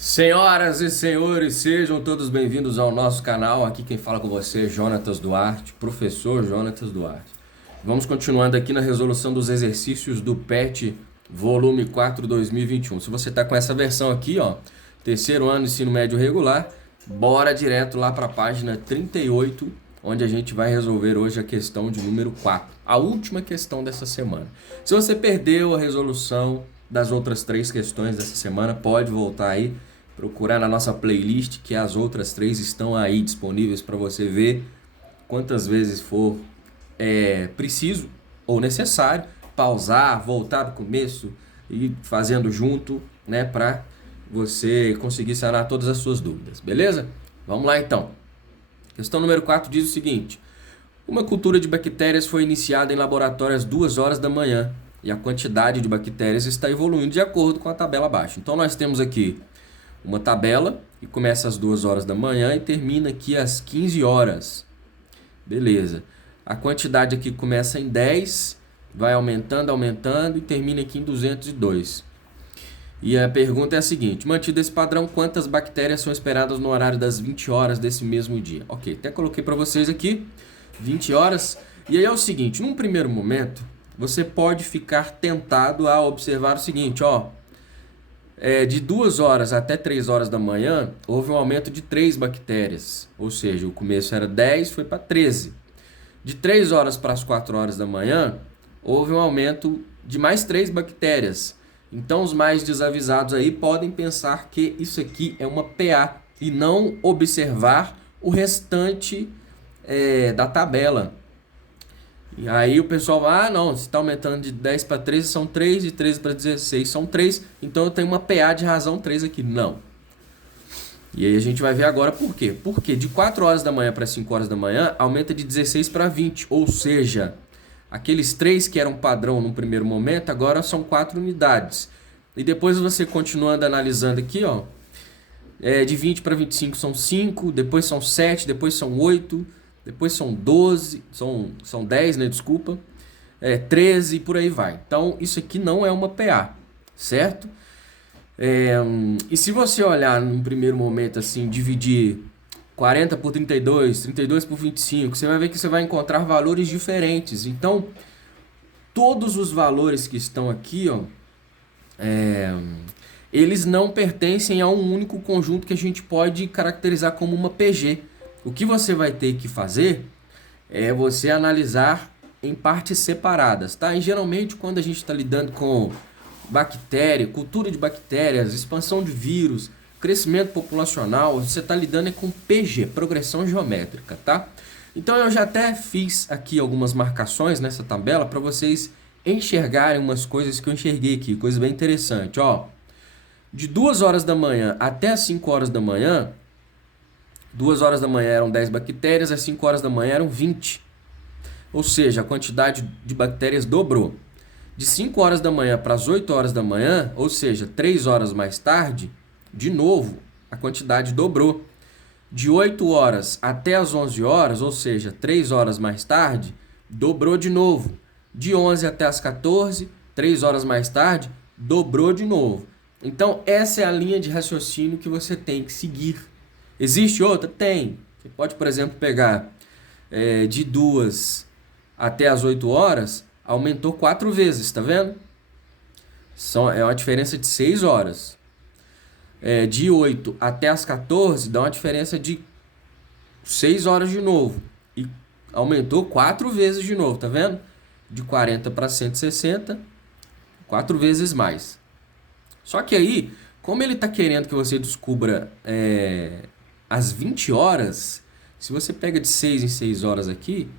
Senhoras e senhores, sejam todos bem-vindos ao nosso canal. Aqui quem fala com você é Jonatas Duarte, professor Jonatas Duarte. Vamos continuando aqui na resolução dos exercícios do PET volume 4 2021. Se você está com essa versão aqui, ó, terceiro ano ensino médio regular, bora direto lá para a página 38, onde a gente vai resolver hoje a questão de número 4, a última questão dessa semana. Se você perdeu a resolução das outras três questões dessa semana, pode voltar aí, procurar na nossa playlist, que as outras três estão aí disponíveis para você ver quantas vezes for preciso ou necessário, pausar, voltar do começo e fazendo junto, né, para você conseguir sanar todas as suas dúvidas, beleza? Vamos lá então. Questão número 4 diz o seguinte: uma cultura de bactérias foi iniciada em laboratório às 2 horas da manhã e a quantidade de bactérias está evoluindo de acordo com a tabela abaixo. Então nós temos aqui uma tabela que começa às 2 horas da manhã e termina aqui às 15 horas. Beleza. A quantidade aqui começa em 10, vai aumentando, aumentando e termina aqui em 202. E a pergunta é a seguinte: mantido esse padrão, quantas bactérias são esperadas no horário das 20 horas desse mesmo dia? Ok, até coloquei para vocês aqui 20 horas. E aí é o seguinte, num primeiro momento, você pode ficar tentado a observar o seguinte, ó. De 2 horas até 3 horas da manhã, houve um aumento de 3 bactérias. Ou seja, o começo era 10, foi para 13. De 3 horas para as 4 horas da manhã, houve um aumento de mais 3 bactérias. Então, os mais desavisados aí podem pensar que isso aqui é uma PA e não observar o restante da tabela. E aí o pessoal vai, não, se está aumentando de 10 para 13 são 3, de 13 para 16 são 3, então eu tenho uma PA de razão 3 aqui. Não. E aí a gente vai ver agora por quê. Porque de 4 horas da manhã para 5 horas da manhã aumenta de 16 para 20, ou seja, aqueles 3 que eram padrão no primeiro momento agora são 4 unidades. E depois você continuando analisando aqui, ó, de 20 para 25 são 5, depois são 7, depois são 8, depois são 12, são 10, né, desculpa, 13 e por aí vai. Então, isso aqui não é uma PA, certo? E se você olhar num primeiro momento assim, dividir 40 por 32, 32 por 25, você vai ver que você vai encontrar valores diferentes. Então, todos os valores que estão aqui, ó, eles não pertencem a um único conjunto que a gente pode caracterizar como uma PG. O que você vai ter que fazer é você analisar em partes separadas, tá? E geralmente quando a gente está lidando com bactéria, cultura de bactérias, expansão de vírus, crescimento populacional, você está lidando com PG, progressão geométrica, tá? Então eu já até fiz aqui algumas marcações nessa tabela para vocês enxergarem umas coisas que eu enxerguei aqui, coisa bem interessante, ó. De 2 horas da manhã até as 5 horas da manhã, 2 horas da manhã eram 10 bactérias, às 5 horas da manhã eram 20. Ou seja, a quantidade de bactérias dobrou. De 5 horas da manhã para as 8 horas da manhã, ou seja, 3 horas mais tarde, de novo, a quantidade dobrou. De 8 horas até as 11 horas, ou seja, 3 horas mais tarde, dobrou de novo. De 11 até as 14, 3 horas mais tarde, dobrou de novo. Então, essa é a linha de raciocínio que você tem que seguir. Existe outra? Tem. Você pode, por exemplo, pegar de 2 até as 8 horas, aumentou 4 vezes, tá vendo? É uma diferença de 6 horas. De 8 até as 14, dá uma diferença de 6 horas de novo. E aumentou 4 vezes de novo, tá vendo? De 40 para 160, 4 vezes mais. Só que aí, como ele está querendo que você descubra às 20 horas, se você pega de 6 em 6 horas aqui,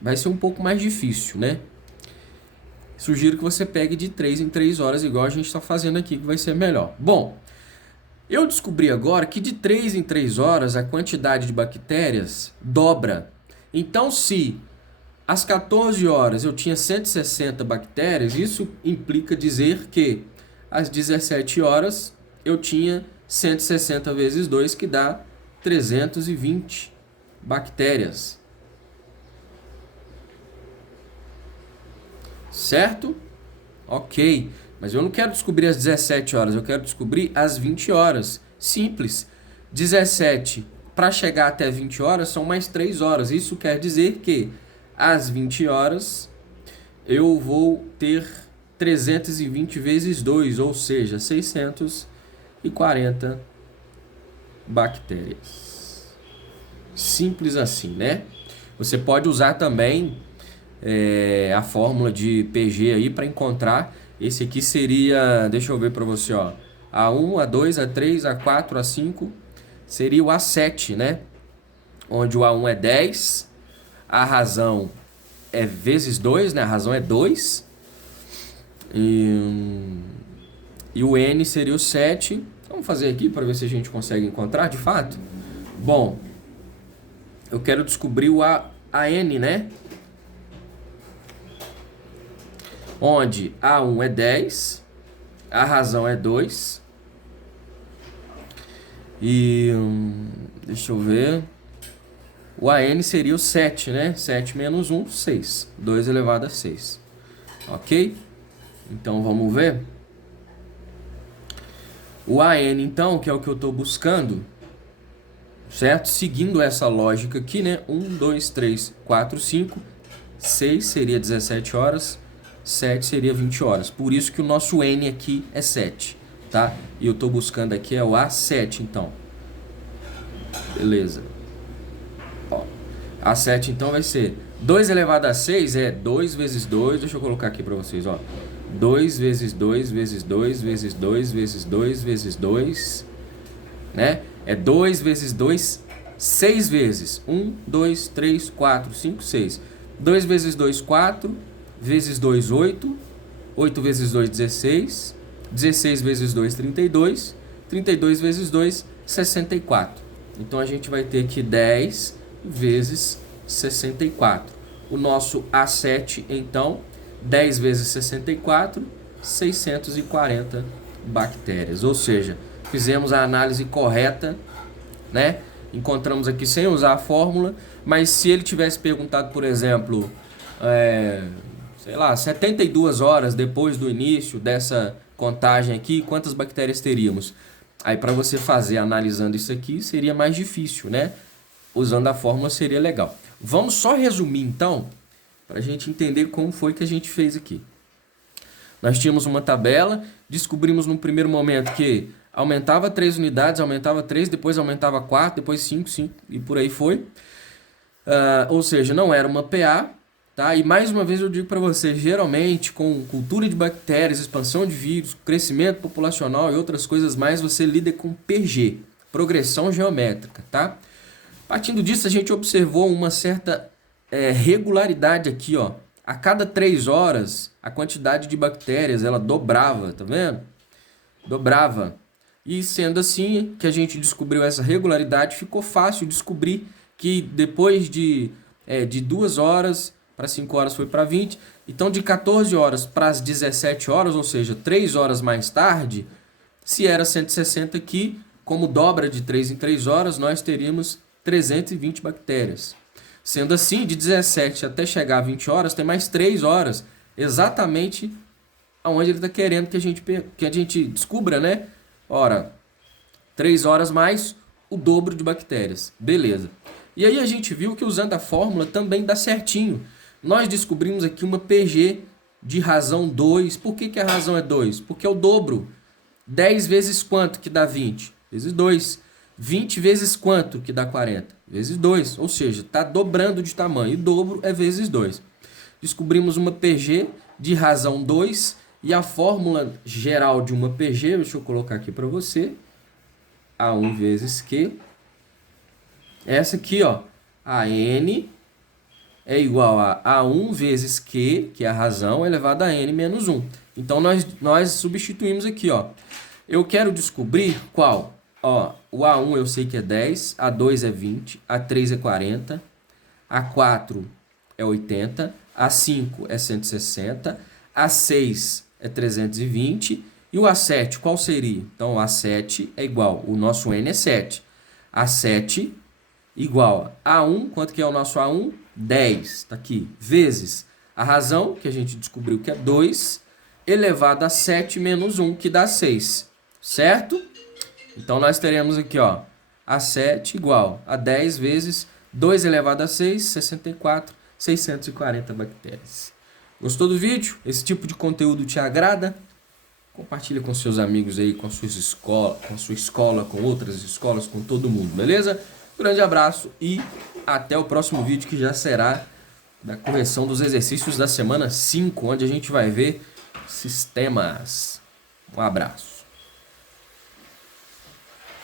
vai ser um pouco mais difícil, né? Sugiro que você pegue de 3 em 3 horas, igual a gente está fazendo aqui, que vai ser melhor. Bom, eu descobri agora que de 3 em 3 horas a quantidade de bactérias dobra. Então, se às 14 horas eu tinha 160 bactérias, isso implica dizer que às 17 horas eu tinha 160 vezes 2, que dá 320 bactérias. Certo? Ok. Mas eu não quero descobrir às 17 horas, eu quero descobrir às 20 horas. Simples. 17 para chegar até 20 horas são mais 3 horas. Isso quer dizer que às 20 horas eu vou ter 320 vezes 2, ou seja, 640 bactérias. Simples assim, né? Você pode usar também a fórmula de PG aí para encontrar. Esse aqui seria, deixa eu ver para você, ó, A1, A2, A3, A4, A5, seria o A7, né? Onde o A1 é 10, a razão é vezes 2, né? A razão é 2. E o N seria o 7. Vamos fazer aqui para ver se a gente consegue encontrar de fato. Bom, eu quero descobrir o AN, né? Onde A1 é 10, a razão é 2. E deixa eu ver. O AN seria o 7, né? 7 menos 1, 6. 2 elevado a 6. Ok? Então vamos ver. O AN, então, que é o que eu estou buscando, certo? Seguindo essa lógica aqui, né? 1, 2, 3, 4, 5. 6 seria 17 horas. 7 seria 20 horas. Por isso que o nosso N aqui é 7, tá? E eu estou buscando aqui é o A7, então. Beleza. Ó, A7, então, vai ser 2 elevado a 6 é 2 vezes 2. Deixa eu colocar aqui para vocês, ó. 2 vezes 2 vezes 2 vezes 2 vezes 2 vezes 2, né? É 2 vezes 2, 6 vezes. 1, 2, 3, 4, 5, 6. 2 vezes 2, 4. Vezes 2, 8. 8 vezes 2, 16. 16 vezes 2, 32. 32 vezes 2, 64. Então a gente vai ter aqui 10 vezes 64. O nosso A7, então, 10 vezes 64, 640 bactérias. Ou seja, fizemos a análise correta, né? Encontramos aqui sem usar a fórmula, mas se ele tivesse perguntado, por exemplo, sei lá, 72 horas depois do início dessa contagem aqui, quantas bactérias teríamos? Aí para você fazer analisando isso aqui seria mais difícil, né? Usando a fórmula seria legal. Vamos só resumir então, para a gente entender como foi que a gente fez aqui. Nós tínhamos uma tabela, descobrimos no primeiro momento que aumentava 3 unidades, aumentava 3, depois aumentava 4, depois 5, 5 e por aí foi. Ou seja, não era uma PA, tá? E mais uma vez eu digo para você, geralmente com cultura de bactérias, expansão de vírus, crescimento populacional e outras coisas mais, você lida com PG, progressão geométrica, tá? Partindo disso, a gente observou uma certa regularidade aqui, ó. A cada 3 horas, a quantidade de bactérias, ela dobrava, tá vendo? Dobrava. E sendo assim que a gente descobriu essa regularidade, ficou fácil descobrir que depois de 2 horas para 5 horas foi para 20. Então, de 14 horas para as 17 horas, ou seja, 3 horas mais tarde, se era 160 aqui, como dobra de 3 em 3 horas, nós teríamos 320 bactérias. Sendo assim, de 17 até chegar a 20 horas, tem mais 3 horas, exatamente aonde ele está querendo que a gente descubra, né? Ora, 3 horas mais o dobro de bactérias. Beleza. E aí a gente viu que usando a fórmula também dá certinho. Nós descobrimos aqui uma PG de razão 2. Por que a razão é 2? Porque é o dobro. 10 vezes quanto que dá 20? Vezes 2. 20 vezes quanto que dá 40? Vezes 2. Ou seja, está dobrando de tamanho. E dobro é vezes 2. Descobrimos uma PG de razão 2. E a fórmula geral de uma PG, deixa eu colocar aqui para você. A1 vezes Q. Essa aqui, ó. A N é igual a A1 vezes Q, que é a razão, elevado a N menos 1. Então, nós substituímos aqui, ó. Eu quero descobrir qual? Ó, o A1 eu sei que é 10, A2 é 20, A3 é 40, A4 é 80, A5 é 160, A6 é 320 e o A7 qual seria? Então, o A7 é igual, o nosso N é 7. A7 igual a A1, quanto que é o nosso A1? 10, tá aqui, vezes a razão, que a gente descobriu que é 2, elevado a 7 menos 1, que dá 6, certo? Então nós teremos aqui, ó, A7 igual a 10 vezes 2 elevado a 6, 64, 640 bactérias. Gostou do vídeo? Esse tipo de conteúdo te agrada? Compartilha com seus amigos aí, com a sua escola, com outras escolas, com todo mundo, beleza? Grande abraço e até o próximo vídeo, que já será da correção dos exercícios da semana 5, onde a gente vai ver sistemas. Um abraço.